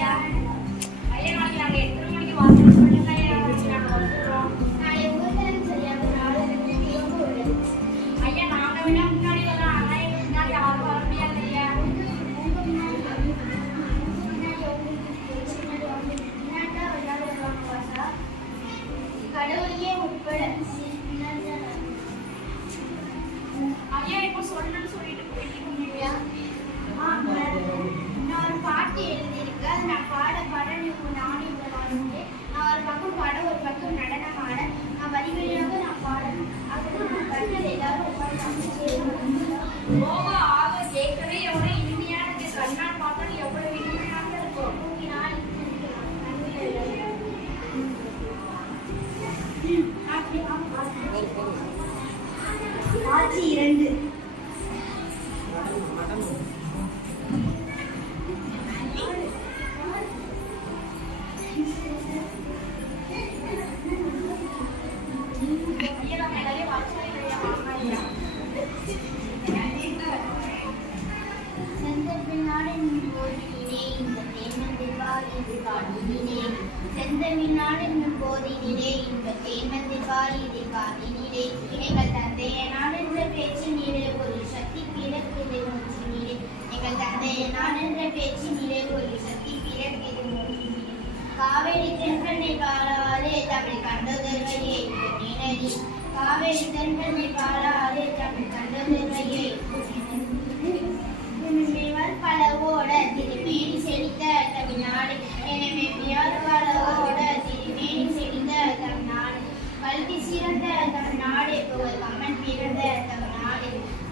ஐயா. ஐயா நாளைக்கு நாங்கள் எத்தனை மணிக்கு வாசல் சொல்லுங்க ஐயா. நாங்கள் வந்துடுறோம். நாளை ஊர்தலம் சரியாக 4:30 உள்ளது. ஐயா நாங்கள் விட முன்னாடி வரலாம். ஆனால் எங்களுக்கு முன்னாடி யாரும் வர முடியாது ஐயா. கடவுளையே உட்பட ஐயா இப்போ சொல்லணும்னு சொல்லிட்டு போயிட்டு ஐயா. நான் ஒரு பாட்டு எழுதியிருக்கேன். அது நான் பாட நானே வாசித்தேன். நான் ஒரு பக்கம் பாட ஒரு பக்கம் நடனம் ஆட நான் வரிவழியாக நான் பாடணும். அதுக்கு நான் கண்ணல் எல்லாரும் ஓவா ஆக கேட்கவே எவ்வளோ இனிமையானது. கண்ணால் பார்த்தாலும் எவ்வளோ இனிமையாக இருக்கும். ஆட்சி 2 ஐயா நம்ம எல்லாரையும் வாட்சி ஐயா வாங்க ஐயா. செந்தமிழ்நாடென்னும் போதினிலே இந்த தேன்மந்திர் காதினிலே செந்தமிழ்நாடென்னும் போதினிலே இந்த தேன்மந்திர் காதினிலே எங்கள் தந்தைய நாடென்ற பேச்சினிலே ஒரு சக்தி பிறக்குது மூச்சினிலே எங்கள் தந்தைய நாடென்ற பேச்சினிலே ஒரு சக்தி பிறக்குது மூச்சினிலே காவேரி தென்றனை பாடாதே தமிழ் கண்டதல்வையே நினதி காவேரி தென்றனை பாடாதே தமிழ் கண்டதல்வையே பலவோட திருமேனி செழித்த தமிழ்நாடு எனவே பலவோட திருமேனி செழித்த தமிழ்நாடு கல்வி சிறந்த தமிழ்நாடு புகழ் கம்மன் பிறந்த தமிழ்நாடு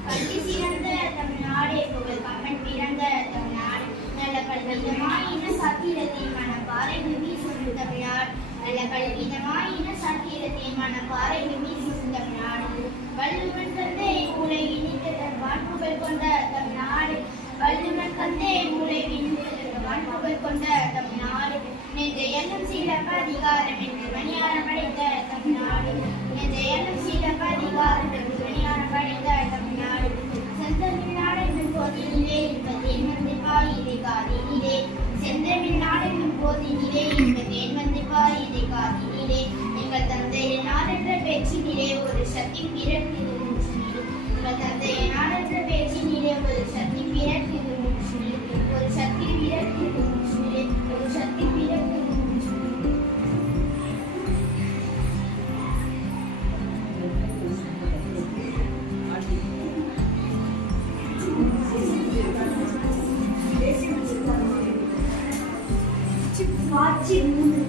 கல்வி சிறந்த தமிழ்நாடு புகழ் கம்மன் பிறந்த தமிழ்நாடு நல்ல கல்விதமாயின சத்திரத்தை மனப்பாறை வீசும் தமிழ்நாடு நல்ல கல்விதமாயின சத்திரத்தை மனப்பாறை வீசும் தமிழ்நாடு வள்ளுவன் தந்தை உலகை இணைத்த வான்புகள் கொண்ட தமிழ்நாடு வள்ளுவன் தந்தை உலகை இணைத்த வான்புகள் கொண்ட தமிழ்நாடு நெஞ்ச எண்ணம் சிறப்பு அதிகாரம் என்று மணியாரம் படைத்த தமிழ்நாடு நெஞ்ச எண்ணம் சிறப்பு அதிகாரம் என்று மணியாரம் படைத்த தமிழ்நாடு செந்தமிழ்நாடு என்னும் போதினிலே இந்த தேன்மந்திர் பாயிதை காதினிலே செந்தமிழ்நாடு என்னும் போதினிலே இந்த தேன்மந்திர் பாயிதை காதினிலே எங்கள் தந்தைய நாடென்ற பேச்சினிலே ஒரு சக்தி பிறக்குது மூச்சினிலே எங்கள் தந்தைய நாடென்ற பேச்சினிலே ஒரு சக்தி பிறக்குது மூச்சினிலே ஒரு சக்தி பிறக்குது மூச்சினிலே ஒரு சக்தி பிறக்குது மூச்சினிலே ஆட்சி 3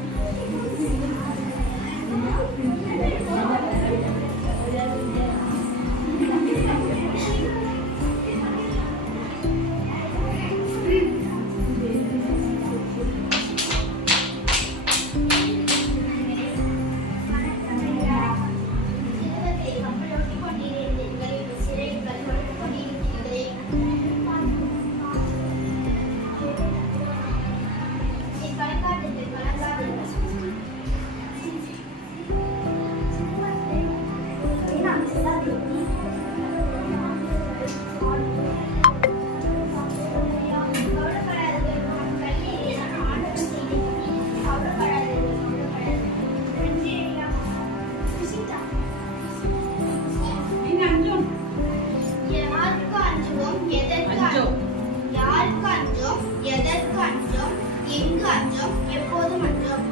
எப்போதும் அன்றோம்